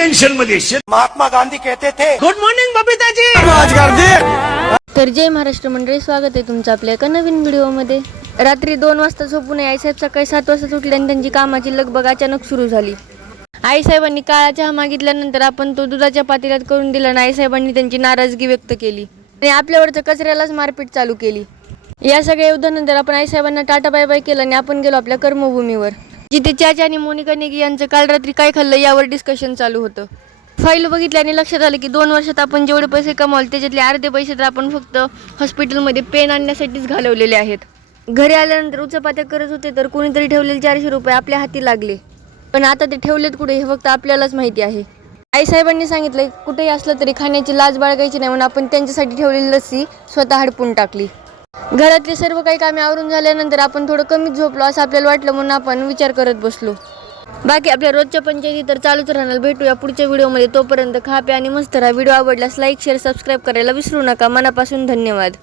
Tension मध्ये. महात्मा गांधी कहते थे गुड मॉर्निंग बबिताजी. तर जय महाराष्ट्र मंडळी, स्वागत आहे तुमचं आपल्या एका नवीन व्हिडिओमध्ये. रात्री 2 वाजता झोपून आईसाहेब सकाळी 7 वाजता उठले आणि त्यांची कामाची लगबग अचानक सुरू झाली. आईसाहेबांनी काळा चहा मागितल्यानंतर आपण तो दुधाच्या पातेल्यात करून दिला आणि आईसाहेबांनी त्यांची नाराजगी व्यक्त केली आणि आपल्यावरचं कचऱ्यालाच मारपीट चालू केली. या सगळ्या युद्धानंतर आपण आईसाहेबांना टाटा बाय बाय केलं आणि आपण गेलो आपल्या कर्मभूमीवर, जिथे चाचा आणि मोनिका नेगी यांचं काल रात्री काय खाल्लं यावर डिस्कशन चालू होतं. फाईल बघितल्याने लक्षात आलं की 2 वर्षात आपण जेवढे पैसे कमावले त्याच्यातले अर्धे पैसे तर आपण फक्त हॉस्पिटलमध्ये पेन आणण्यासाठीच घालवलेले आहेत. घरी आल्यानंतर उचापात्या करत होते तर कोणीतरी ठेवलेले 400 रुपये आपल्या हाती लागले, पण आता ते ठेवलेत कुठे हे फक्त आपल्यालाच माहिती आहे. आईसाहेबांनी सांगितलं कुठेही असलं तरी खाण्याची लाज बाळगायची नाही म्हणून आपण त्यांच्यासाठी ठेवलेली लस्सी स्वतः हडपून टाकली. घरातले सर्व काही कामे आवरून झाल्यानंतर आपण थोडं कमीच झोपलो असं आपल्याला वाटलं म्हणून आपण विचार करत बसलो. बाकी आपल्या रोजच्या पंचायती तर चालूच राहणार. भेटूया पुढच्या व्हिडिओमध्ये. तोपर्यंत खा प्या आणि मस्त राहा. व्हिडिओ आवडल्यास लाईक शेअर सबस्क्राईब करायला विसरू नका. मनापासून धन्यवाद.